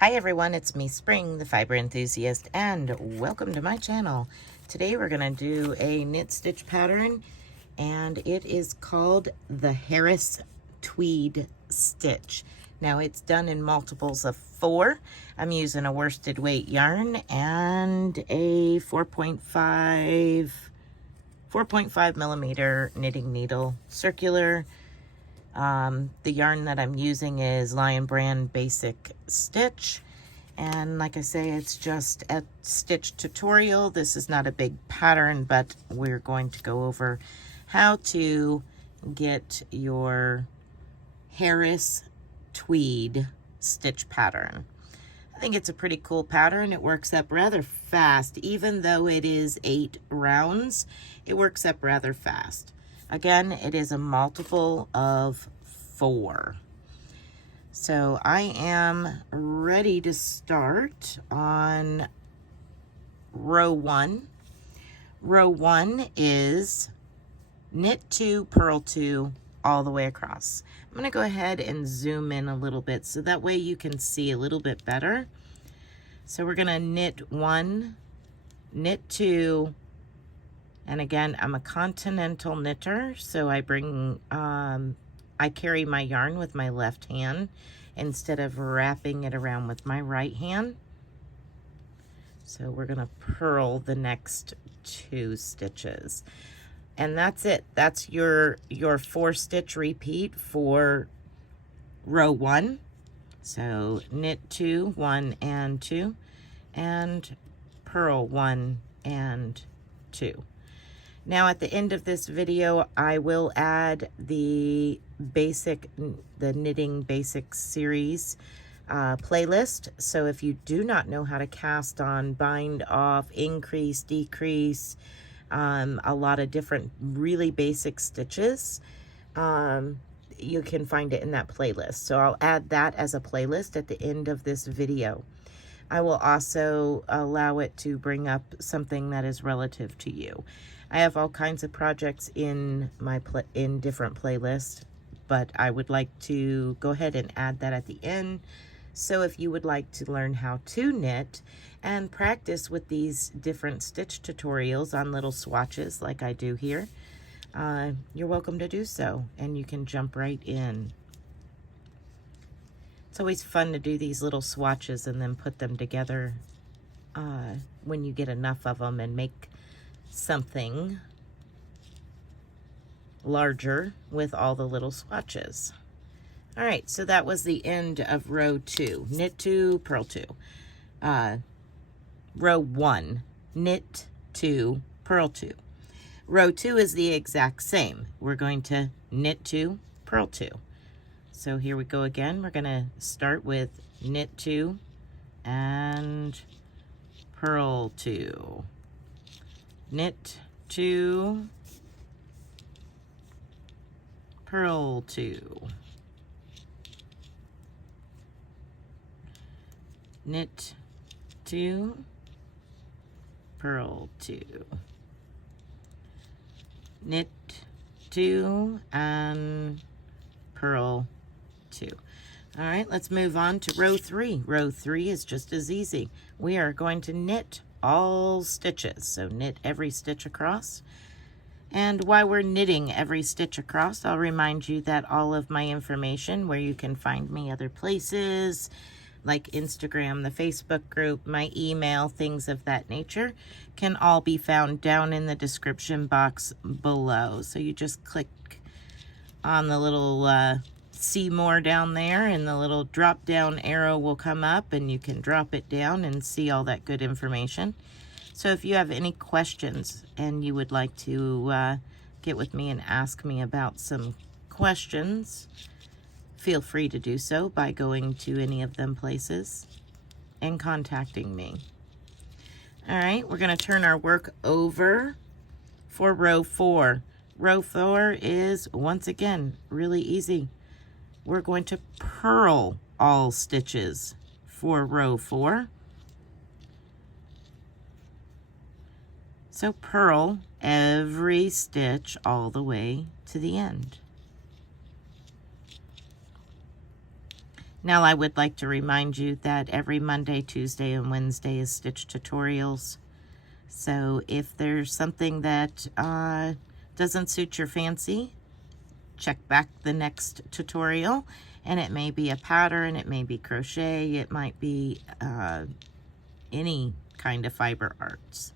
Hi everyone, it's me Spring, the fiber enthusiast, and welcome to my channel. Today we're going to do a knit stitch pattern, and it is called the Harris Tweed stitch. Now it's done in multiples of 4. I'm using a worsted weight yarn and a 4.5 millimeter knitting needle, circular. The yarn that I'm using is Lion Brand Basic Stitch, and like I say, it's just a stitch tutorial. This is not a big pattern, but we're going to go over how to get your Harris Tweed stitch pattern. I think it's a pretty cool pattern. It works up rather fast. Even though it is 8 rounds, it works up rather fast. Again, it is a multiple of 4. So I am ready to start on row 1. Row 1 is knit 2, purl 2 all the way across. I'm going to go ahead and zoom in a little bit so that way you can see a little bit better. So we're going to knit 1, knit 2, and again, I'm a continental knitter, so I carry my yarn with my left hand instead of wrapping it around with my right hand. So we're going to purl the next 2 stitches. And that's it. That's your 4-stitch repeat for row 1. So knit 2, 1 and 2, and purl 1 and 2. Now at the end of this video, I will add the Knitting Basics series playlist. So if you do not know how to cast on, bind off, increase, decrease, a lot of different really basic stitches, you can find it in that playlist. So I'll add that as a playlist at the end of this video. I will also allow it to bring up something that is relative to you. I have all kinds of projects in my different playlists, but I would like to go ahead and add that at the end. So if you would like to learn how to knit and practice with these different stitch tutorials on little swatches like I do here, you're welcome to do so, and you can jump right in. It's always fun to do these little swatches and then put them together when you get enough of them and make something larger with all the little swatches. All right, so that was the end of row 2. Knit 2, purl 2. Row 1, knit 2, purl 2. Row 2 is the exact same. We're going to knit 2, purl 2. So here we go again. We're going to start with knit 2 and purl 2. Knit 2, purl 2. Knit 2, purl 2. Knit 2 and purl 2. All right, let's move on to row 3. Row 3 is just as easy. We are going to knit all stitches. So knit every stitch across. And while we're knitting every stitch across, I'll remind you that all of my information, where you can find me other places, like Instagram, the Facebook group, my email, things of that nature, can all be found down in the description box below. So you just click on the little see more down there, and the little drop down arrow will come up, and you can drop it down and see all that good information. So if you have any questions and you would like to get with me and ask me about some questions, feel free to do so by going to any of them places and contacting me. All right, we're going to turn our work over for row 4. Row 4 is, once again, really easy. We're going to purl all stitches for row 4. So purl every stitch all the way to the end. Now I would like to remind you that every Monday, Tuesday, and Wednesday is stitch tutorials. So if there's something that doesn't suit your fancy, check back the next tutorial, and it may be a pattern, it may be crochet, it might be any kind of fiber arts.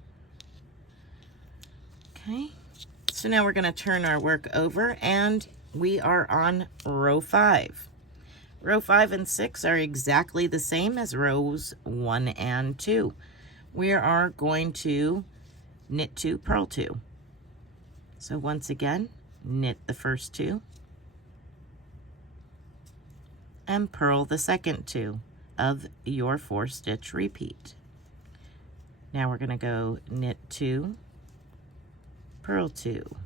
Okay, so now we're going to turn our work over, and we are on row 5. Row 5 and 6 are exactly the same as rows 1 and 2. We are going to knit 2, purl 2. So once again, knit the first 2 and purl the second 2 of your 4-stitch repeat. Now we're going to go knit 2, purl 2,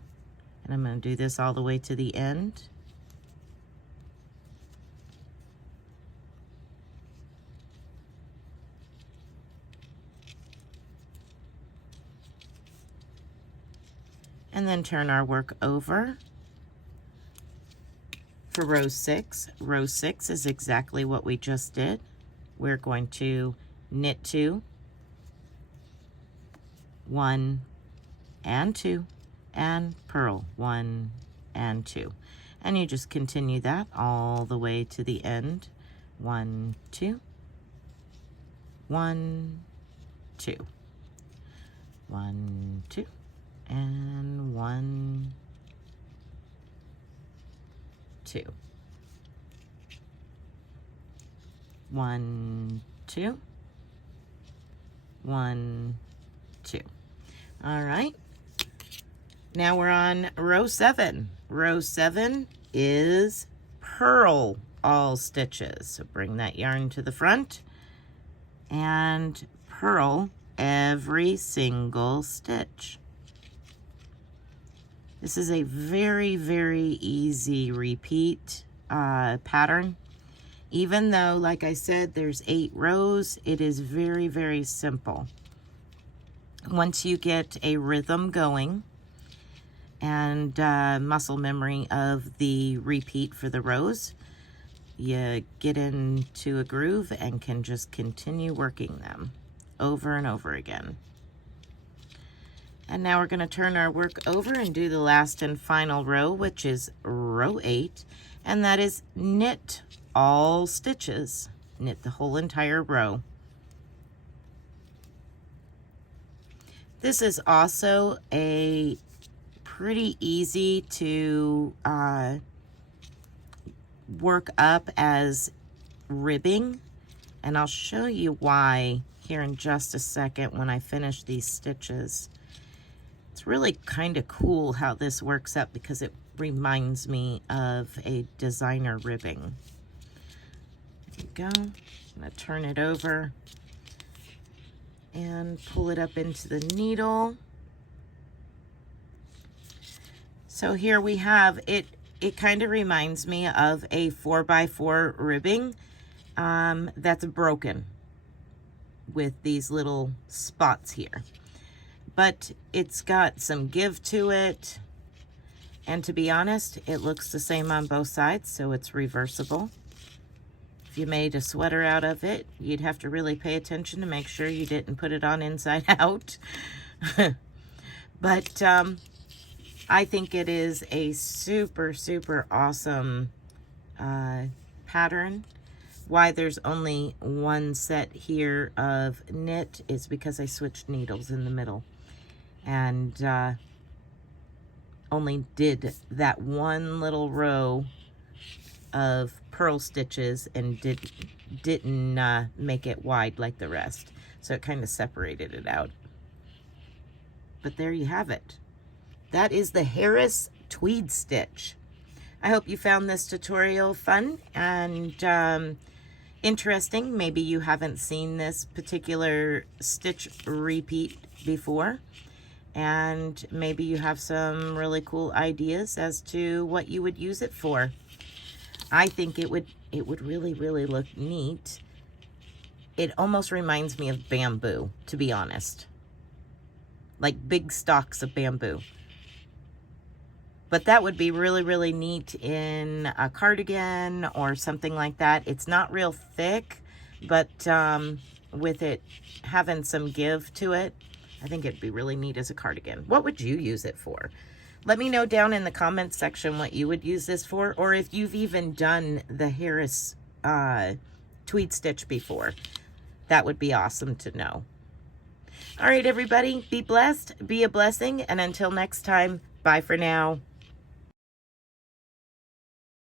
and I'm going to do this all the way to the end. And then turn our work over for row 6. Row 6 is exactly what we just did. We're going to knit 2, 1 and 2, and purl 1 and 2. And you just continue that all the way to the end. 1, 2, 1, 2, 1, 2, and 1, 2, 1, 2, 1, 2. All right, now we're on row 7. Row 7 is purl all stitches. So bring that yarn to the front and purl every single stitch. This is a very, very easy repeat pattern. Even though, like I said, there's 8 rows, it is very, very simple. Once you get a rhythm going and muscle memory of the repeat for the rows, you get into a groove and can just continue working them over and over again. And now we're going to turn our work over and do the last and final row, which is row 8, and that is knit all stitches. Knit the whole entire row. This is also a pretty easy to work up as ribbing, and I'll show you why here in just a second when I finish these stitches. It's really kind of cool how this works up because it reminds me of a designer ribbing. There you go. I'm going to turn it over and pull it up into the needle. So here we have it. It kind of reminds me of a 4x4 ribbing that's broken with these little spots here. But it's got some give to it, and to be honest, it looks the same on both sides, so it's reversible. If you made a sweater out of it, you'd have to really pay attention to make sure you didn't put it on inside out. But I think it is a super, super awesome pattern. Why there's only one set here of knit is because I switched needles in the middle and only did that one little row of purl stitches and didn't make it wide like the rest. So it kind of separated it out. But there you have it. That is the Harris Tweed stitch. I hope you found this tutorial fun and interesting. Maybe you haven't seen this particular stitch repeat before, and maybe you have some really cool ideas as to what you would use it for. I think it would really, really look neat. It almost reminds me of bamboo, to be honest. Like big stalks of bamboo. But that would be really, really neat in a cardigan or something like that. It's not real thick, but with it having some give to it, I think it'd be really neat as a cardigan. What would you use it for? Let me know down in the comments section what you would use this for, or if you've even done the Harris tweed stitch before. That would be awesome to know. All right, everybody, be blessed, be a blessing, and until next time, bye for now.